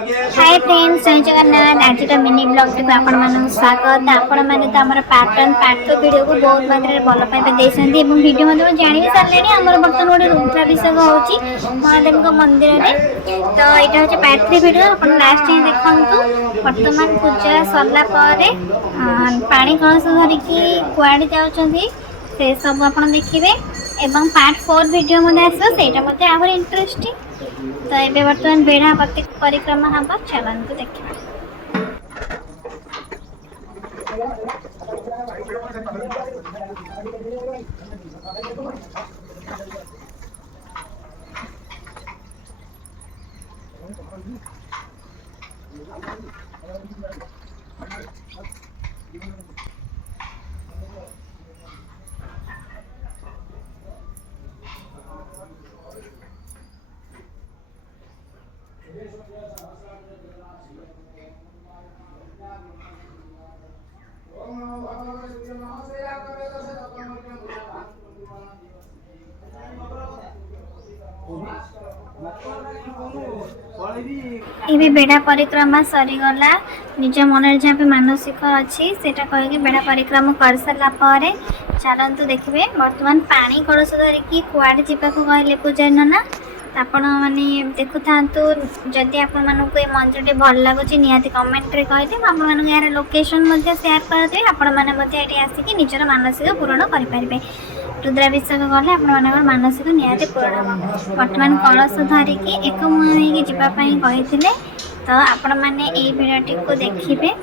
Hi friends, जय जगन्नाथ। आज mini blog को आपण मानक स्वागत। आपण माने तो हमर पार्ट 1 पार्ट 2 वीडियो को बहुत मात्रा रे भल पाइबा देछंती एवं वीडियो मध्ये जानि सारलेनी हमर बर्तन गोटे रुद्राभिषेक होउची महादेव को मंदिर रे। तो एटा होचे पार्ट 3 वीडियो, आपण लास्ट ही देखंतु। वर्तमान पूजा सरला पारे पानी कलश धरि की कुआडी जाउछंती से सब आपण देखिबे एवं पार्ट 4 वीडियो मध्ये आसो सेटा मध्ये आवर इंटरेस्टिंग। तो ये बर्तमान बेढ़ा परिक्रमा हम चलते देखा। ये बेढ़ा परिक्रमा सरीगला। निज मन जहाँ पे मानसिक अच्छी से कहीकि बेढ़ा परिक्रमा कर सारापर चलतु देखिए। बर्तमान पानी कलश धरिकी कुआड़े जावाक कहले पूजारी नाना। आपण मैंने देखु था जदि आपण मानक ये मंदिर भल लगुच निहाती कमेंट रे कहते आपण यार लोकेशन सेयार करदे। आपण मैंने आसिक निजर मानसिक पूरण करें। रुद्राभिषेक गले आप मानसिक निहाती पूरण हम। बर्तमान कलश धरिकी एक मुँह जावाई कही। तो आपण मैंने ये वीडियो को देखिए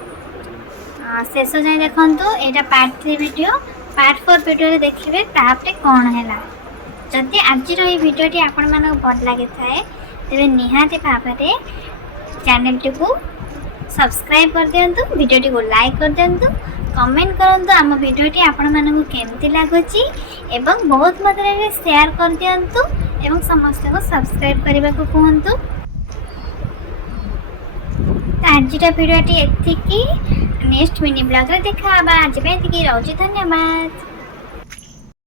शेष जाए देखु। यहाँ पार्ट 3 वीडियो, पार्ट 4 वीडियो देखिए तापरे कौन है। जदि आज भिडियोटी आपण मानक भल लगी थाए तेरे निहाती भाव में चैनल टी को सब्सक्राइब कर दिंतु, वीडियोटी को लाइक कर दिंतु, कमेंट करंतु आम वीडियोटी आपण मानक केमती लगुच एवं बहुत मात्रा रे शेयर कर दिंतु एवं समस्त को सब्सक्राइब करने को कहतु। आज भिडियोटी एतिकी। नेक्स्ट मिनी ब्लॉग रे देखा आज पे एतिकी। रोजी धन्यवाद।